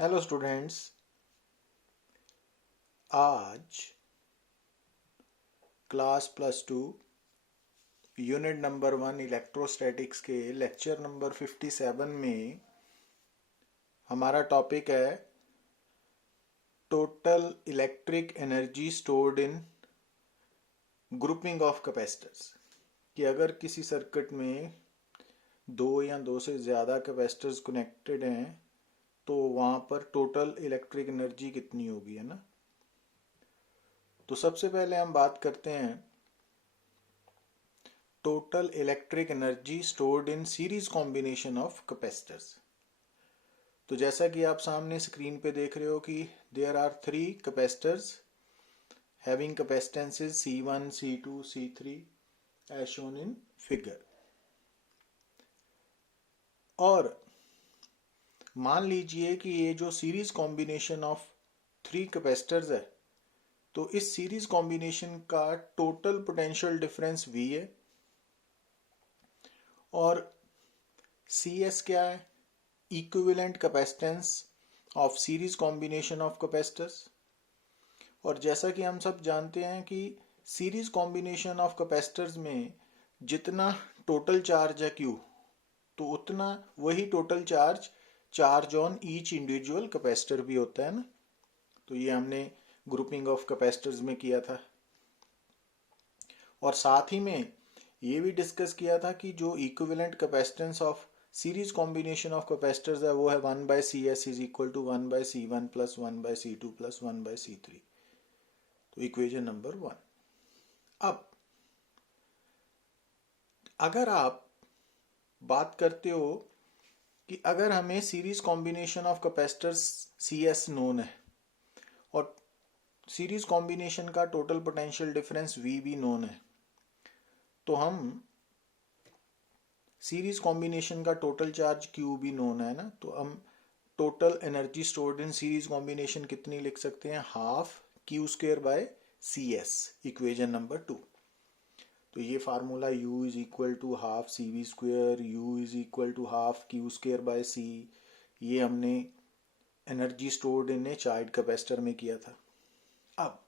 Hello students. आज class +2 unit number 1 electrostatics के lecture number 57 में हमारा टॉपिक है total electric energy stored in grouping of capacitors. कि अगर किसी सर्किट में दो या दो से ज़्यादा कैपेसिटर्स कनेक्टेड हैं तो वहाँ पर टोटल इलेक्ट्रिक एनर्जी कितनी होगी, है ना। तो सबसे पहले हम बात करते हैं total electric energy stored in series combination of capacitors. तो जैसा कि आप सामने स्क्रीन पे देख रहे हो कि there are 3 capacitors having capacitances C1, C2, C3 as shown in figure. और मान लीजिए कि ये जो सीरीज कॉम्बिनेशन ऑफ 3 कैपेसिटर्स है, तो इस सीरीज कॉम्बिनेशन का टोटल पोटेंशियल डिफरेंस V है और CS क्या है? Equivalent capacitance of series combination of capacitors. और जैसा कि हम सब जानते हैं कि सीरीज कॉम्बिनेशन ऑफ कैपेसिटर्स में जितना टोटल चार्ज है Q, तो उतना वही total charge on each individual capacitor भी होता है ना। तो ये हमने ग्रुपिंग ऑफ कैपेसिटर्स में किया था। और साथ ही में ये भी डिस्कस किया था कि जो equivalent capacitance of series combination of capacitors है वो है 1/CS is equal to 1/C1 plus 1/C2 plus 1/C3। तो इक्वेशन नंबर 1। अब अगर आप बात करते हो कि अगर हमें series combination of capacitors CS known है और सीरीज कॉम्बिनेशन का टोटल पोटेंशियल डिफरेंस V भी नोन है, तो हम सीरीज कॉम्बिनेशन का टोटल चार्ज Q भी नोन है ना, तो हम total energy stored in series combination कितनी लिख सकते हैं? Half Q²/CS, equation number 2। तो ये formula U is equal to half CV², U is equal to half Q²/C, ये हमने एनर्जी स्टोर्ड इन ए चार्ज कैपेसिटर में किया था। अब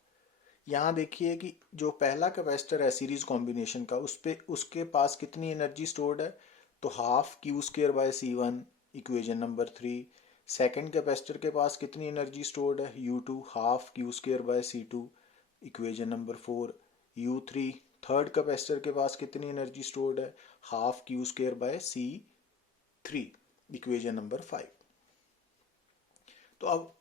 यहाँ देखिए कि जो पहला कैपेसिटर है सीरीज कॉम्बिनेशन का, उसके पास कितनी एनर्जी स्टोर्ड है? तो half Q²/C1, equation number 3। Second capacitor के पास कितनी एनर्जी स्टोर्ड है? U2 half Q²/C2, equation number 4। U3 third capacitor के पास कितनी एनर्जी स्टोर्ड है? Half Q²/C3, equation number 5। तो अब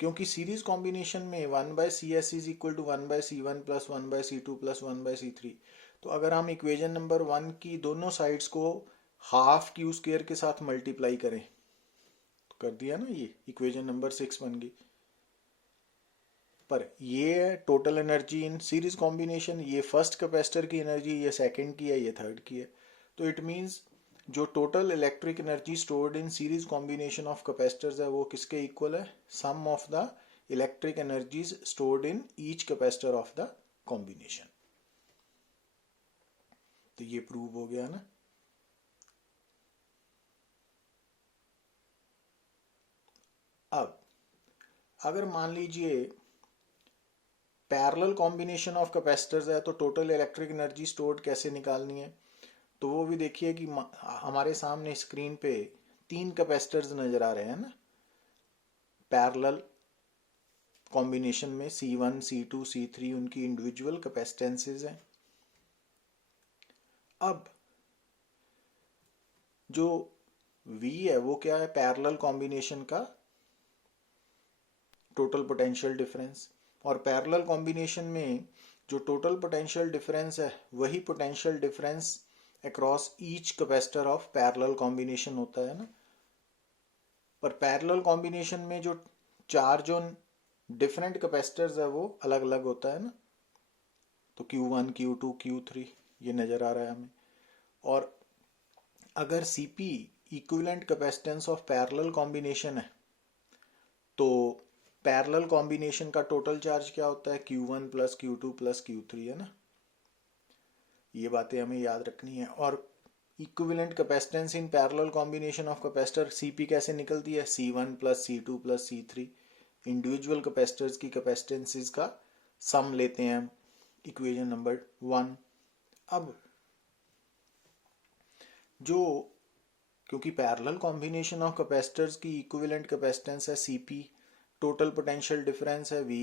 क्योंकि सीरीज कॉम्बिनेशन में 1/CS is equal to 1/C1 plus 1/C2 plus 1/C3, तो अगर हम इक्वेशन नंबर 1 की दोनों साइड्स को हाफ Q² के साथ मल्टीप्लाई करें तो कर दिया ना, ये इक्वेशन नंबर 6 बन गई। पर ये total energy in series combination, ये फर्स्ट कैपेसिटर की एनर्जी, ये सेकंड की है, ये थर्ड की है। तो इट मीन्स जो total electric energy stored in series combination of capacitors है वो किसके इक्वल है? Sum of the electric energies stored in each capacitor of the combination. तो ये प्रूव हो गया ना। अब अगर मान लीजिए पैरेलल कॉम्बिनेशन ऑफ कैपेसिटर्स है तो टोटल इलेक्ट्रिक एनर्जी स्टोर्ड कैसे निकालनी है? तो वो भी देखिए कि हमारे सामने स्क्रीन पे 3 कैपेसिटर्स नजर आ रहे हैं ना पैरेलल कॉम्बिनेशन में, C1, C2, C3 उनकी इंडिविजुअल कैपेसिटेंसेस हैं। अब जो V है वो क्या है? पैरेलल कॉम्बिनेशन का टोटल पोटेंशियल डिफरेंस। और पैरेलल कॉम्बिनेशन में जो टोटल पोटेंशियल डिफरेंस है वही potential difference across each capacitor of parallel combination होता है ना। पर पैरेलल कॉम्बिनेशन में जो चार्ज ऑन डिफरेंट कैपेसिटर्स है वो अलग अलग होता है ना। तो Q1, Q2, Q3 ये नजर आ रहा है हमें। और अगर CP equivalent capacitance of parallel combination है तो पैरेलल कॉम्बिनेशन का टोटल चार्ज क्या होता है? Q1 plus Q2 plus Q3, है ना। ये बातें हमें याद रखनी है। और equivalent capacitance in parallel combination of capacitor, CP कैसे निकलती है, C1 plus C2 plus C3। Individual capacitors की कैपेसिटेंसेस का सम लेते हैं हम, इक्वेशन नंबर 1। अब जो, क्योंकि पैरेलल कॉम्बिनेशन ऑफ कैपेसिटर्स की इक्विवेलेंट कैपेसिटेंस है Cp, टोटल पोटेंशियल डिफरेंस है V,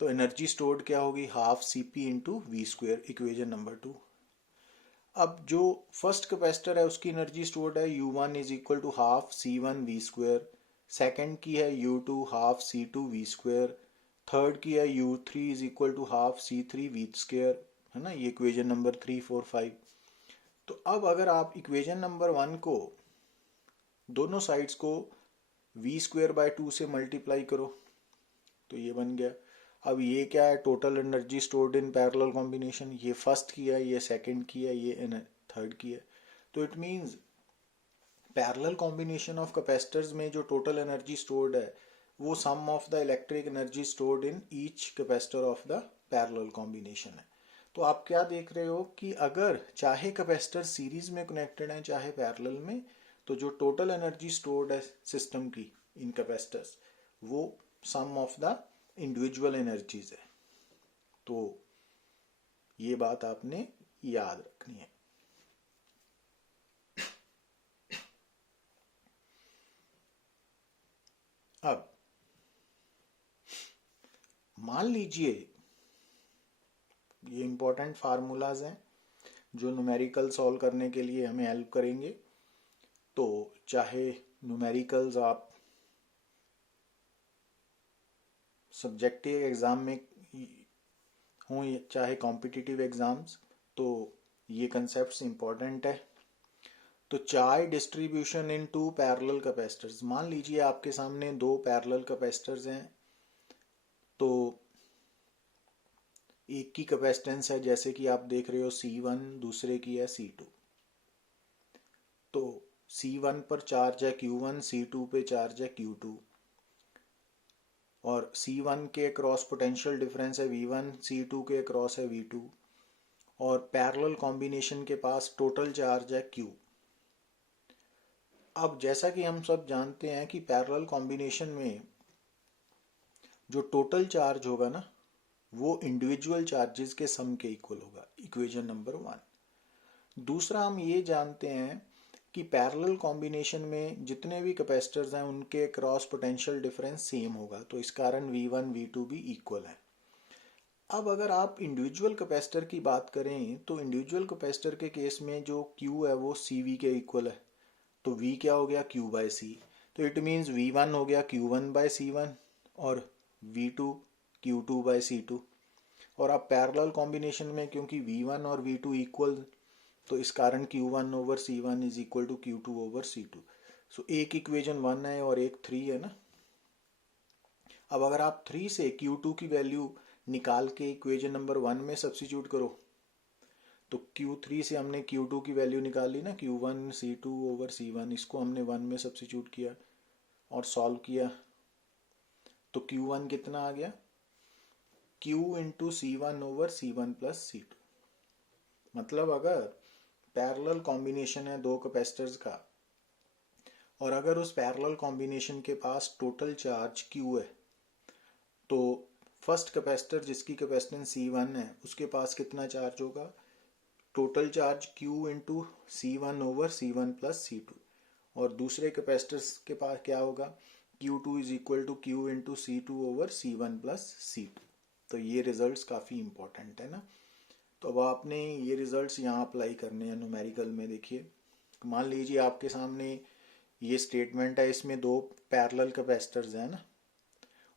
तो एनर्जी स्टोर्ड क्या होगी, half Cp into V square, equation number 2। अब जो फर्स्ट कैपेसिटर है उसकी एनर्जी स्टोर्ड है U1 is equal to half C1 V square, second की है U2 half C2 we square, third की है U3 is equal to half C3 V square, है ना, ये इक्वेशन नंबर 3, 4, 5। तो अब अगर आप इक्वेशन नंबर 1 को दोनों साइड्स को वी स्क्वेयर बाय 2 से मल्टीप्लाई करो तो ये बन गया। अब ये क्या है, total energy stored in parallel combination, ये फर्स्ट की है, ये सेकंड की है, ये थर्ड की है। तो it means parallel combination of capacitors में जो टोटल एनर्जी स्टोर्ड है वो sum of the electric energy stored in each capacitor of the parallel combination है। तो आप क्या देख रहे हो कि अगर चाहे कैपेसिटर सीरीज में कनेक्टेड है चाहे पैरेलल में, तो जो टोटल एनर्जी स्टोर्ड है सिस्टम की इन कैपेसिटर्स वो sum of the individual energies है। तो ये बात आपने याद रखनी है। अब मान लीजिए, ये इंपॉर्टेंट फार्मूलाज हैं जो न्यूमेरिकल सॉल्व करने के लिए हमें हेल्प करेंगे। तो चाहे न्यूमेरिकल्स आप सब्जेक्टिव एग्जाम में हों चाहे कॉम्पिटिटिव एग्जाम्स, तो ये कंसेप्ट्स इंपॉर्टेंट है। तो charge distribution in two parallel capacitors, मान लीजिए आपके सामने दो पैरेलल कैपेसिटर्स हैं, तो एक की कैपेसिटेंस है जैसे कि आप देख रहे हो C1, दूसरे की है C2। तो C1 पर चार्ज है Q1, C2 पे चार्ज है Q2, और C1 के अक्रॉस पोटेंशियल डिफरेंस है V1, C2 के अक्रॉस है V2, और पैरेलल कॉम्बिनेशन के पास टोटल चार्ज है Q। अब जैसा कि हम सब जानते हैं कि पैरेलल कॉम्बिनेशन में जो टोटल चार्ज होगा ना वो इंडिविजुअल चार्जेस के सम के इक्वल होगा, इक्वेशन नंबर 1। दूसरा हम ये जानते हैं कि पैरेलल कॉम्बिनेशन में जितने भी कैपेसिटर्स हैं उनके क्रॉस पोटेंशियल डिफरेंस सेम होगा, तो इस कारण V1 V2 भी इक्वल है। अब अगर आप इंडिविजुअल कैपेसिटर की बात करें तो इंडिविजुअल कैपेसिटर के केस में जो Q है वो CV के इक्वल है, तो V क्या हो गया, Q बाय C। तो इट मीन्स V1 हो गया Q1 बाय C1 और V2 Q2 बाय C2। और अब पैरेलल कॉम्बिनेशन में क्योंकि V1 और V2 इक्वल, तो इस कारण Q1 over C1 is equal to Q2 over C2। So एक इक्वेशन 1 है और एक 3 है ना। अब अगर आप 3 से Q2 की वैल्यू निकाल के इक्वेशन नंबर 1 में सब्स्टिट्यूट करो, तो Q3 से हमने Q2 की वैल्यू निकाल ली ना, Q1 C2 ओवर C1, इसको हमने 1 में सब्स्टिट्यूट किया और सॉल्व किया, तो Q1 कितना आ गया, Q into C1 over C1 plus C2। मतलब अगर पैरेलल कॉम्बिनेशन है दो कैपेसिटर्स का और अगर उस पैरेलल कॉम्बिनेशन के पास टोटल चार्ज Q है, तो फर्स्ट कैपेसिटर जिसकी कैपेसिटेंस C1 है उसके पास कितना चार्ज होगा, total charge Q into C1 over C1 plus C2, और दूसरे कैपेसिटर्स के पास क्या होगा, Q2 is equal to Q into C2 over C1 plus C2। तो ये रिजल्ट्स काफ़ी इंपॉर्टेंट है ना। तो अब आपने ये रिजल्ट्स यहाँ अप्लाई करने हैं न्यूमेरिकल में। देखिए, मान लीजिए आपके सामने ये स्टेटमेंट है, इसमें दो पैरेलल कैपेसिटर्स हैं ना,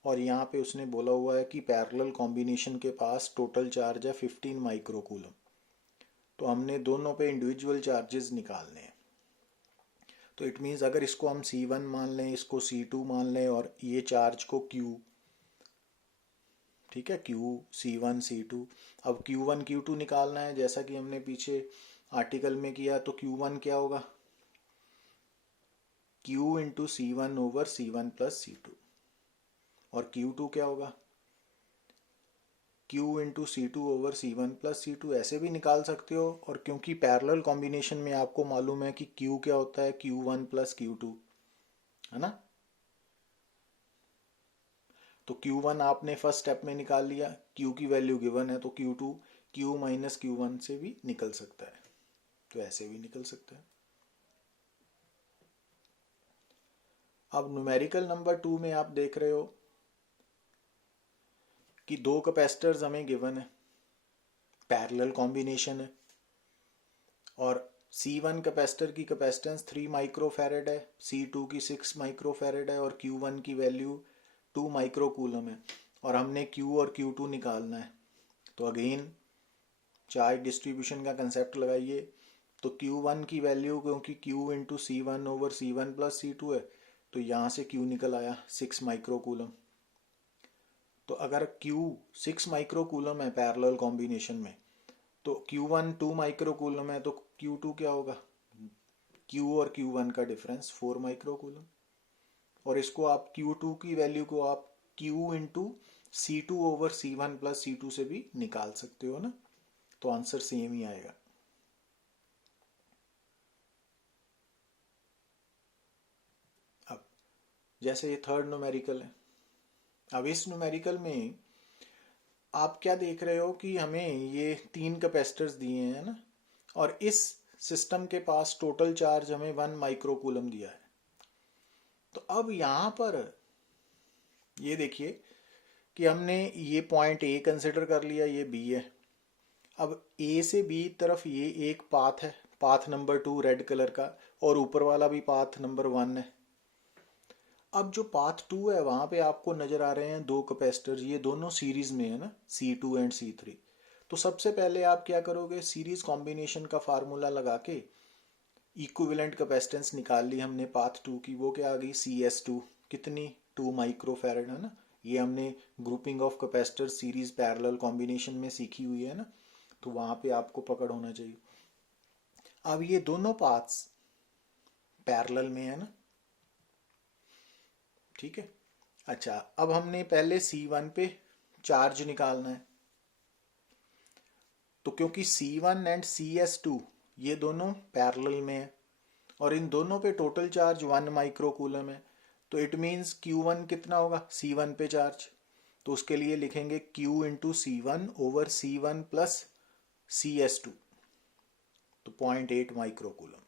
और यहाँ पे उसने बोला हुआ है कि पैरेलल कॉम्बिनेशन के पास टोटल चार्ज है 15 माइक्रोकूलम। तो हमने दोनों पे इंडिविजुअल चार्जेस निकालने हैं। तो इट मीन्स अगर इसको हम C1 मान लें, इसको C2 मान लें और ये चार्ज को Q, ठीक है, Q C1 C2। अब Q1 Q2 निकालना है जैसा कि हमने पीछे आर्टिकल में किया, तो Q1 क्या होगा, Q into C1 over C1 plus C2, और Q2 क्या होगा, Q into C2 over C1 plus C2 ऐसे भी निकाल सकते हो। और क्योंकि पैरेलल कॉम्बिनेशन में आपको मालूम है कि Q क्या होता है, Q1 प्लस Q2, है ना। तो Q1 आपने फर्स्ट स्टेप में निकाल लिया, Q की वैल्यू गिवन है, तो Q2 Q माइनस Q1 से भी निकल सकता है, तो ऐसे भी निकल सकता है। अब न्यूमेरिकल नंबर 2 में आप देख रहे हो कि दो कैपेसिटर्स हमें गिवन है, पैरेलल कॉम्बिनेशन है, और C1 कैपेसिटर की कैपेसिटेंस 3 माइक्रोफैरेड है, C2 की 6 माइक्रोफैरेड है, और Q1 की वैल्यू 2 माइक्रोकूलम है, और हमने Q और Q2 निकालना है। तो अगेन चार्ज डिस्ट्रीब्यूशन का कंसेप्ट लगाइए। तो Q1 की वैल्यू, क्योंकि Q into C1 over C1 plus C2 है, तो यहाँ से Q निकल आया 6 माइक्रोकूलम। तो अगर Q 6 माइक्रोकूलम है पैरेलल कॉम्बिनेशन में, तो Q1 2 माइक्रोकूलम है, तो Q2 क्या होगा, Q और Q1 का डिफरेंस 4 माइक्रोकूलम। और इसको आप Q2 की वैल्यू को आप Q into C2 over C1 plus C2 से भी निकाल सकते हो ना, तो आंसर सेम ही आएगा। अब जैसे ये थर्ड न्यूमेरिकल है, अब इस न्यूमेरिकल में आप क्या देख रहे हो कि हमें ये 3 कैपेसिटर्स दिए हैं ना, और इस सिस्टम के पास टोटल चार्ज हमें 1 माइक्रोकूलम दिया है। तो अब यहाँ पर ये देखिए कि हमने ये पॉइंट ए कंसिडर कर लिया, ये बी है। अब ए से बी तरफ ये एक पाथ है, पाथ नंबर 2 रेड कलर का, और ऊपर वाला भी पाथ नंबर 1 है। अब जो पाथ 2 है वहां पे आपको नजर आ रहे हैं दो कैपेसिटर, ये दोनों सीरीज में है ना, C2 एंड C3। तो सबसे पहले आप क्या करोगे, सीरीज कॉम्बिनेशन का फार्मूला लगा के इक्विवेलेंट कैपेसिटेंस निकाल ली हमने पाथ 2 की, वो क्या आ गई CS2, कितनी 2 माइक्रोफैरड, है ना। ये हमने grouping of capacitor series parallel combination में सीखी हुई है ना, तो वहां पे आपको पकड़ होना चाहिए। अब ये दोनों पाथ्स पैरेलल में है ना, ठीक है। अच्छा, अब हमने पहले C1 पे चार्ज निकालना है। तो क्योंकि C1 एंड CS2 ये दोनों पैरेलल में है, और इन दोनों पे टोटल चार्ज 1 माइक्रोकूलम है, तो इट मीन्स Q1 कितना होगा C1 पे चार्ज, तो उसके लिए लिखेंगे Q into C1 over C1 plus CS2, तो 0.8 माइक्रोकूलम,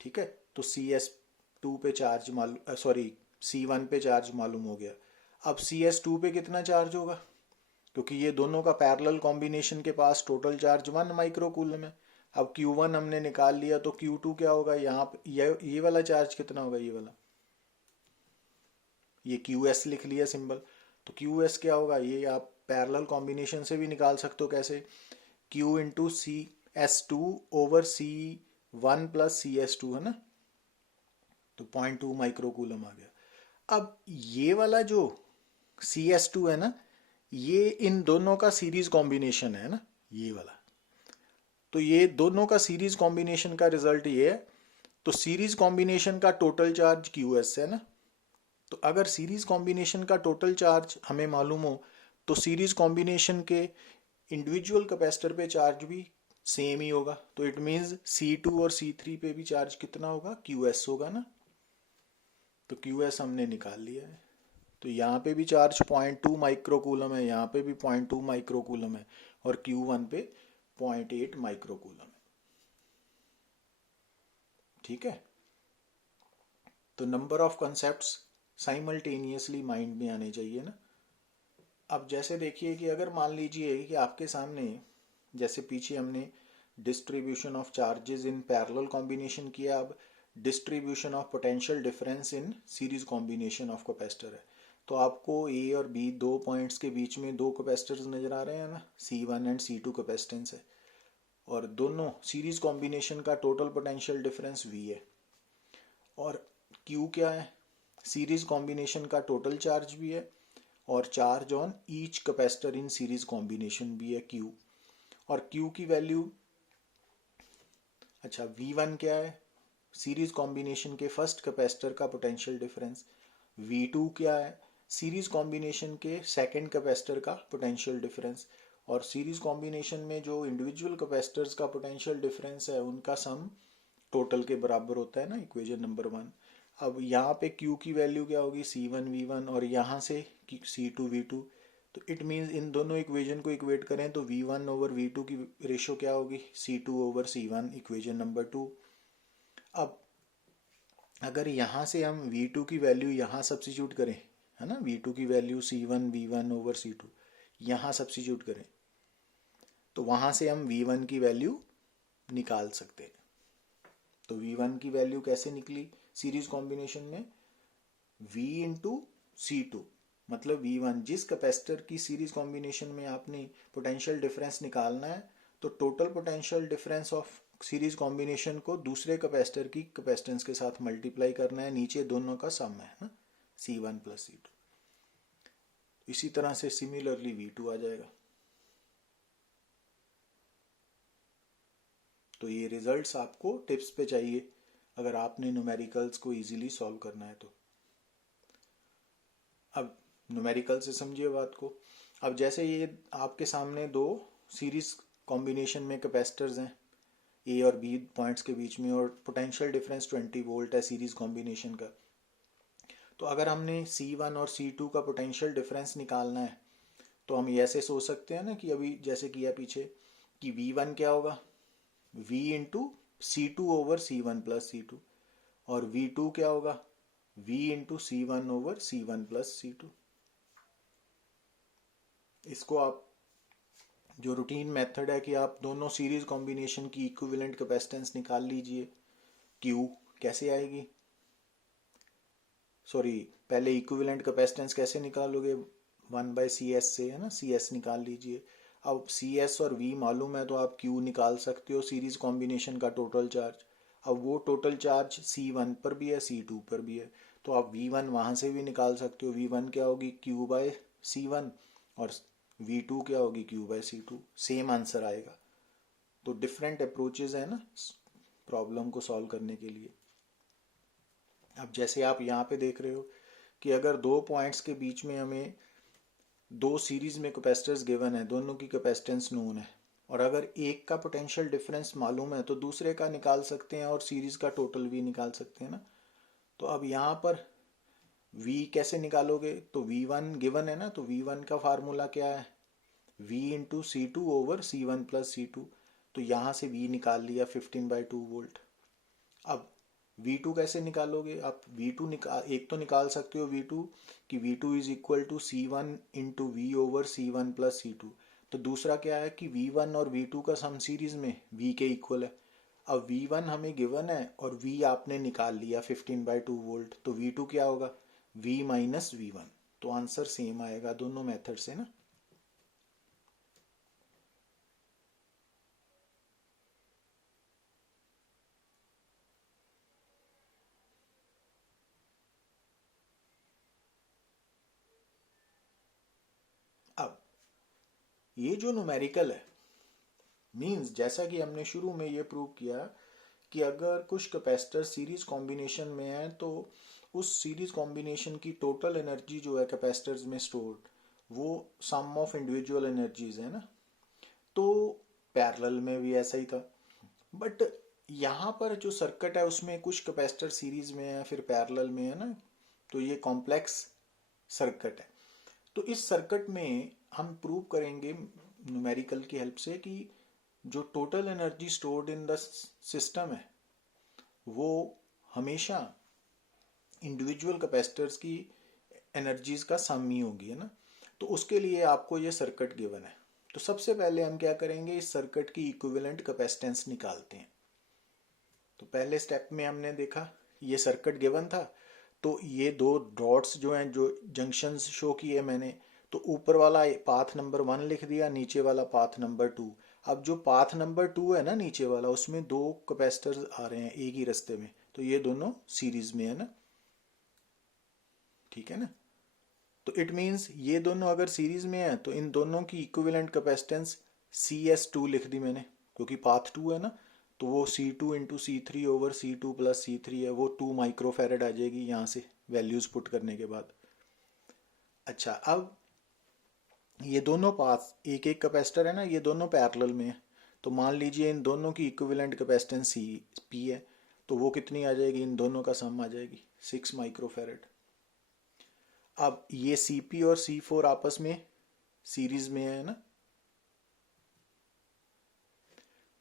ठीक है। तो CS2 पे चार्ज मालूम, सॉरी C1 पे चार्ज मालूम हो गया। अब CS2 पे कितना चार्ज होगा, क्योंकि ये दोनों का पैरेलल कॉम्बिनेशन के पास टोटल चार्ज 1 माइक्रोकूलम है। अब Q1 हमने निकाल लिया, तो Q2 क्या होगा, यहाँ पे ये वाला चार्ज कितना होगा, ये वाला, ये QS लिख लिया सिंबल। तो QS क्या होगा, ये आप पैरेलल कॉम्बिनेशन से भी निकाल सकते हो, कैसे, Q into CS2 over C1 plus CS2, है ना, तो 0.2 माइक्रोकूलम आ गया। अब ये वाला जो CS2 है ना, ये इन दोनों का सीरीज कॉम्बिनेशन है ना, ये वाला, तो ये दोनों का सीरीज कॉम्बिनेशन का रिजल्ट ये है। तो सीरीज कॉम्बिनेशन का टोटल चार्ज QS है ना, तो अगर सीरीज कॉम्बिनेशन का टोटल चार्ज हमें मालूम हो, तो सीरीज कॉम्बिनेशन के इंडिविजुअल कैपेसिटर पे चार्ज भी सेम ही होगा, तो इट मीन्स C2 और C3 पे भी चार्ज कितना होगा, QS होगा ना। तो QS हमने निकाल लिया है। तो यहाँ पे भी चार्ज 0.2 माइक्रोकूलम है, यहाँ पे भी 0.2 माइक्रोकूलम है, और Q1 पे 0.8 माइक्रोकूलम है, ठीक है। तो number of concepts simultaneously mind में आने चाहिए ना। अब जैसे देखिए कि अगर मान लीजिए कि आपके सामने, जैसे पीछे हमने distribution of charges in parallel combination किया, अब distribution of potential difference in series combination of capacitor है। तो आपको ए और बी दो पॉइंट्स के बीच में दो कैपेसिटर्स नजर आ रहे हैं ना, C1 एंड C2 कैपेसिटेंस है, और दोनों सीरीज कॉम्बिनेशन का टोटल पोटेंशियल डिफरेंस V है, और Q क्या है, सीरीज कॉम्बिनेशन का टोटल चार्ज भी है, और charge on each capacitor in series combination भी है Q। और Q की वैल्यू, अच्छा V1 क्या है, सीरीज कॉम्बिनेशन के फर्स्ट कैपेसिटर का पोटेंशियल डिफरेंस। V2 क्या है, सीरीज कॉम्बिनेशन के सेकंड कैपेसिटर का पोटेंशियल डिफरेंस, और सीरीज कॉम्बिनेशन में जो इंडिविजुअल कैपेसिटर्स का पोटेंशियल डिफरेंस है उनका सम टोटल के बराबर होता है ना, इक्वेशन नंबर 1। अब यहाँ पे Q की वैल्यू क्या होगी, C1V1, और यहाँ से C2V2। तो इट मीन्स इन दोनों इक्वेशन को इक्वेट करें तो V1 ओवर V2 की रेशो क्या होगी, C2 over C1, equation number 2। अब अगर यहाँ से हम V2 की वैल्यू यहाँ सब्स्टिट्यूट करें, है ना, V2 की वैल्यू C1V1 ओवर C2 यहाँ सब्स्टिट्यूट करें तो वहाँ से हम V1 की वैल्यू निकाल सकते हैं। तो V1 की वैल्यू कैसे निकली सीरीज कॉम्बिनेशन में, V इंटू C2, मतलब V1 जिस कैपेसिटर की सीरीज कॉम्बिनेशन में आपने पोटेंशियल डिफरेंस निकालना है तो total potential difference of series combination को दूसरे कैपेसिटर की कैपेसिटेंस के साथ मल्टीप्लाई करना है, नीचे दोनों का सम है ना, C1 प्लस C2। इसी तरह से सिमिलरली V2 आ जाएगा। तो ये रिजल्ट्स आपको टिप्स पे चाहिए अगर आपने न्यूमेरिकल्स को इजीली सॉल्व करना है तो। अब न्यूमेरिकल से समझिए बात को। अब जैसे ये आपके सामने दो सीरीज कॉम्बिनेशन में कैपेसिटर्स हैं ए और बी पॉइंट्स के बीच में, और पोटेंशियल डिफरेंस 20 वोल्ट है सीरीज कॉम्बिनेशन का। तो अगर हमने C1 और C2 का पोटेंशियल डिफरेंस निकालना है तो हम ऐसे सोच सकते हैं ना कि अभी जैसे किया पीछे कि V1 क्या होगा, V into C2 over C1 plus C2, और V2 क्या होगा, V into C1 over C1 plus C2। इसको आप जो रूटीन मेथड है कि आप दोनों सीरीज कॉम्बिनेशन की इक्विवेलेंट कैपेसिटेंस निकाल लीजिए। Q कैसे आएगी, सॉरी पहले इक्विवेलेंट कैपेसिटेंस कैसे निकालोगे, 1/CS से, है ना, CS निकाल लीजिए। अब CS और V मालूम है तो आप Q निकाल सकते हो, सीरीज कॉम्बिनेशन का टोटल चार्ज। अब वो टोटल चार्ज C1 पर भी है C2 पर भी है, तो आप V1 वहाँ से भी निकाल सकते हो। V1 क्या होगी, Q/C1, और V2 क्या होगी, Q/C2। सेम आंसर आएगा। तो डिफरेंट अप्रोचेज है ना प्रॉब्लम को सॉल्व करने के लिए। अब जैसे आप यहाँ पे देख रहे हो कि अगर दो पॉइंट्स के बीच में हमें दो सीरीज में कैपेसिटर्स गिवन है, दोनों की कैपेसिटेंस नोन है, और अगर एक का पोटेंशियल डिफरेंस मालूम है तो दूसरे का निकाल सकते हैं और सीरीज का टोटल भी निकाल सकते हैं ना। तो अब यहाँ पर V कैसे निकालोगे, तो V1 गिवन है ना, तो V1 का फार्मूला क्या है, V into C2 over C1 plus C2। तो यहाँ से V निकाल लिया 15/2 वोल्ट। अब V2 कैसे निकालोगे आप, V2 एक तो निकाल सकते हो V2 कि V2 is equal to C1 into V over C1 plus C2। तो दूसरा क्या है कि V1 और V2 का सम सीरीज में V के इक्वल है। अब V1 हमें गिवन है और V आपने निकाल लिया 15/2 वोल्ट, तो V2 क्या होगा, V माइनस V1। तो आंसर सेम आएगा दोनों मेथड से ना। अब ये जो न्यूमेरिकल है मींस जैसा कि हमने शुरू में ये प्रूव किया कि अगर कुछ कैपेसिटर सीरीज कॉम्बिनेशन में है तो उस सीरीज कॉम्बिनेशन की टोटल एनर्जी जो है कैपेसिटर्स में स्टोर्ड वो सम ऑफ इंडिविजुअल एनर्जीज है ना। तो पैरेलल में भी ऐसा ही था, बट यहाँ पर जो सर्किट है उसमें कुछ कैपेसिटर सीरीज में है फिर पैरेलल में है ना, तो ये कॉम्प्लेक्स सर्किट है। तो इस सर्किट में हम प्रूव करेंगे न्यूमेरिकल की हेल्प से कि जो total energy stored in the system है वो हमेशा इंडिविजुअल कैपेसिटर्स की एनर्जीज का सम ही होगी, है ना। तो उसके लिए आपको ये सर्किट गिवन है। तो सबसे पहले हम क्या करेंगे, इस सर्किट की इक्विवेलेंट कैपेसिटेंस निकालते हैं। तो पहले स्टेप में हमने देखा ये सर्किट गिवन था, तो ये दो डॉट्स जो हैं जो जंक्शंस शो किए मैंने, तो ऊपर वाला पाथ नंबर 1 लिख दिया, नीचे वाला पाथ नंबर 2। अब जो पाथ नंबर 2 है ना नीचे वाला, उसमें दो कैपेसिटर्स आ रहे हैं एक ही रास्ते में, तो ये दोनों सीरीज में है ना, ठीक है ना। तो इट मीन्स ये दोनों अगर सीरीज में है तो इन दोनों की इक्विवेलेंट कैपेसिटेंस CS2 लिख दी मैंने, क्योंकि पाथ 2 है ना, तो वो C2 into C3 over C2 plus C3 है, वो 2 माइक्रोफेरेड आ जाएगी यहाँ से वैल्यूज पुट करने के बाद। अच्छा, अब ये दोनों पास एक एक कैपेसिटर है ना, ये दोनों पैरेलल में है, तो मान लीजिए इन दोनों की इक्विवेलेंट कैपेसिटेंस सी पी है, तो वो कितनी आ जाएगी, इन दोनों का सम आ जाएगी 6 माइक्रोफेरेड। अब ये सी पी और सी फोर आपस में सीरीज में है ना,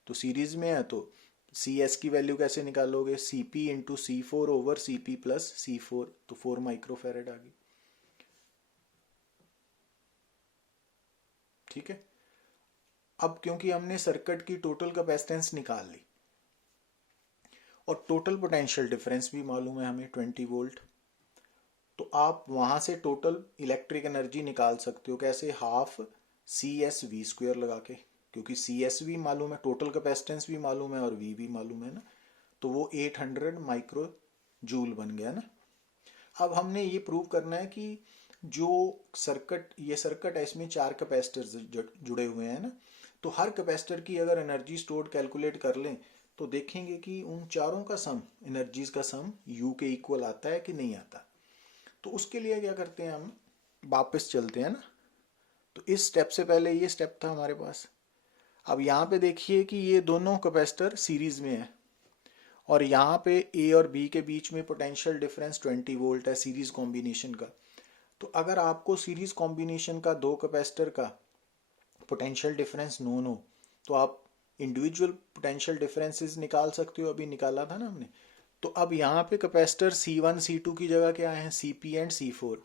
तो सीरीज में है तो सी एस की वैल्यू कैसे निकालोगे, C P into C four over C P plus C four, तो 4 माइक्रोफेरेड आ गई। ठीक है। अब क्योंकि हमने सर्किट की टोटल कैपेसिटेंस निकाल ली और टोटल पोटेंशियल डिफरेंस भी मालूम है हमें 20 वोल्ट, तो आप वहां से टोटल इलेक्ट्रिक एनर्जी निकाल सकते हो कैसे, half C S V square लगा के, क्योंकि सी एस वी मालूम है, टोटल कैपेसिटेंस भी मालूम है और वी भी मालूम है ना, तो वो 800 माइक्रो जूल बन गया ना। अब हमने ये प्रूव करना है कि जो सर्किट, ये सर्किट है, इसमें 4 कैपेसिटर्स जुड़े हुए हैं ना, तो हर कैपेसिटर की अगर एनर्जी स्टोर्ड कैलकुलेट कर लें तो देखेंगे कि उन चारों का सम, एनर्जीज का सम यू के इक्वल आता है कि नहीं आता। तो उसके लिए क्या करते हैं, हम वापस चलते हैं ना, तो इस स्टेप से पहले ये स्टेप था हमारे पास। अब यहाँ पे देखिए कि ये दोनों कैपेसिटर सीरीज में है और यहाँ पे ए और बी के बीच में पोटेंशियल डिफरेंस 20 वोल्ट है सीरीज कॉम्बिनेशन का। तो अगर आपको सीरीज कॉम्बिनेशन का दो कैपेसिटर का पोटेंशियल डिफरेंस नोन हो तो आप इंडिविजुअल पोटेंशियल डिफरेंसेस निकाल सकते हो, अभी निकाला था ना हमने। तो अब यहाँ पे कैपेसिटर C1 C2 की जगह क्या है, CP एंड C4,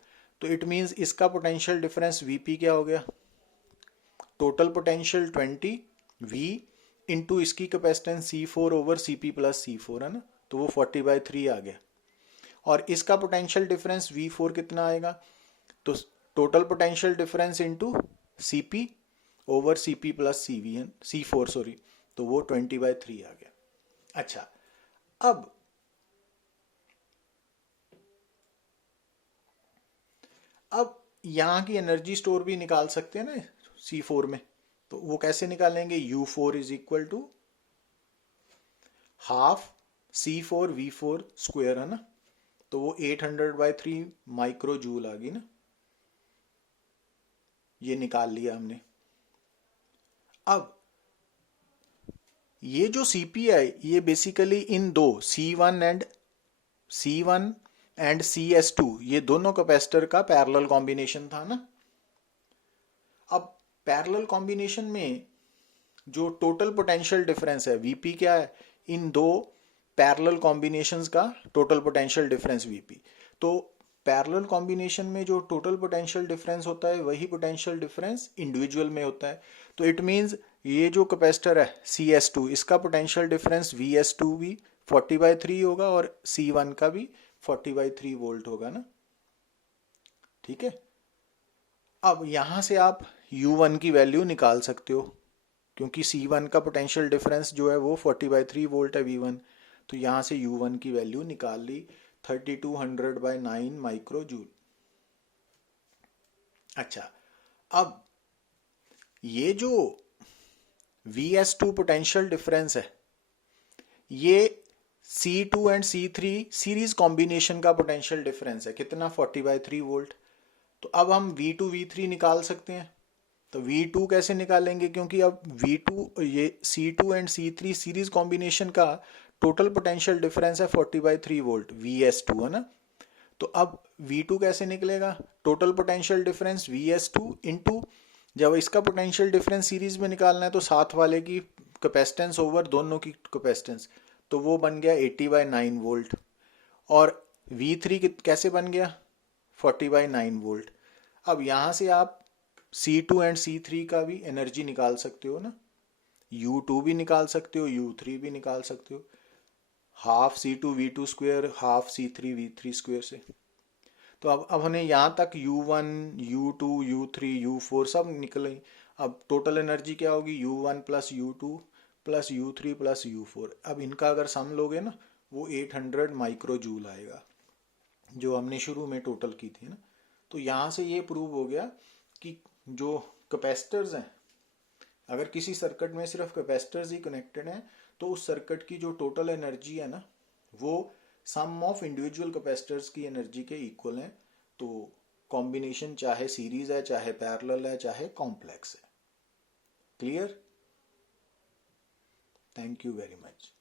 तो इट मीन्स इसका पोटेंशियल डिफरेंस VP क्या हो गया, टोटल पोटेंशियल 20 V इंटू इसकी capacitance C4 over CP plus C4 है ना, तो वो 40/3 आ गया। और इसका पोटेंशियल डिफरेंस V4 कितना आएगा, तो total potential difference into CP over CP plus C4 sorry, तो वो 20/3 आ गया। अच्छा, अब यहाँ की एनर्जी स्टोर भी निकाल सकते हैं ना C4 में, तो वो कैसे निकालेंगे, U4 is equal to half C4V4 square है ना, तो वो 800/3 माइक्रो जूल आ गई ना, ये निकाल लिया हमने। अब ये जो CP है ये बेसिकली इन दो C1 एंड CS2 ये दोनों कैपेसिटर का पैरेलल कॉम्बिनेशन था ना। अब पैरेलल कॉम्बिनेशन में जो टोटल पोटेंशियल डिफरेंस है वीपी क्या है, इन दो पैरेलल कॉम्बिनेशंस का टोटल पोटेंशियल डिफरेंस वीपी। तो पैरेलल कॉम्बिनेशन में जो टोटल पोटेंशियल डिफरेंस होता है वही पोटेंशियल डिफरेंस इंडिविजुअल में होता है। तो इट मीन्स ये जो कैपेसिटर है CS2 इसका पोटेंशियल डिफरेंस VS2 भी 40/3 होगा और C1 का भी 40/3 वोल्ट होगा ना। ठीक है। अब यहां से आप U1 की वैल्यू निकाल सकते हो क्योंकि C1 का पोटेंशियल डिफरेंस जो है वो 40/3 वोल्ट है V1, तो यहां से U1 की वैल्यू निकाल ली 3200/9 माइक्रो जूल। अच्छा, अब ये जो VS2 पोटेंशियल डिफरेंस है ये C2 and C3 series combination का पोटेंशियल डिफरेंस है, कितना 40/3 वोल्ट। तो अब हम V2 V3 निकाल सकते हैं। तो V2 कैसे निकालेंगे, क्योंकि अब V2 ये C2 and C3 series combination का टोटल पोटेंशियल डिफरेंस है 40/3 वोल्ट VS2 है ना। तो अब V2 कैसे निकलेगा, total potential difference VS2 into, जब इसका पोटेंशियल डिफरेंस सीरीज में निकालना है तो साथ वाले की कैपेसिटेंस ओवर दोनों की कैपेसिटेंस, तो वो बन गया 80/9 वोल्ट। और V3 कैसे बन गया 40/9 वोल्ट। अब यहां से आप C2 एंड C3 का भी एनर्जी निकाल सकते हो ना, U2 भी निकाल सकते हो, U3 भी निकाल सकते हो, half C2V2 square half C3V3 square से। तो अब हमने यहाँ तक U1 U2 U3 U4 सब निकले। अब टोटल एनर्जी क्या होगी, U1 plus U2 plus U3 plus U4। अब इनका अगर सम लोगे ना वो 800 माइक्रो जूल आएगा जो हमने शुरू में टोटल की थी ना। तो यहाँ से ये प्रूव हो गया कि जो कैपेसिटर्स हैं, अगर किसी सर्किट में सिर्फ कैपेसिटर्स ही कनेक्टेड हैं तो उस सर्किट की जो टोटल एनर्जी है ना वो सम ऑफ इंडिविजुअल कैपेसिटर्स की एनर्जी के इक्वल है। तो कॉम्बिनेशन चाहे सीरीज है, चाहे पैरेलल है, चाहे कॉम्प्लेक्स है। Clear? Thank you very much.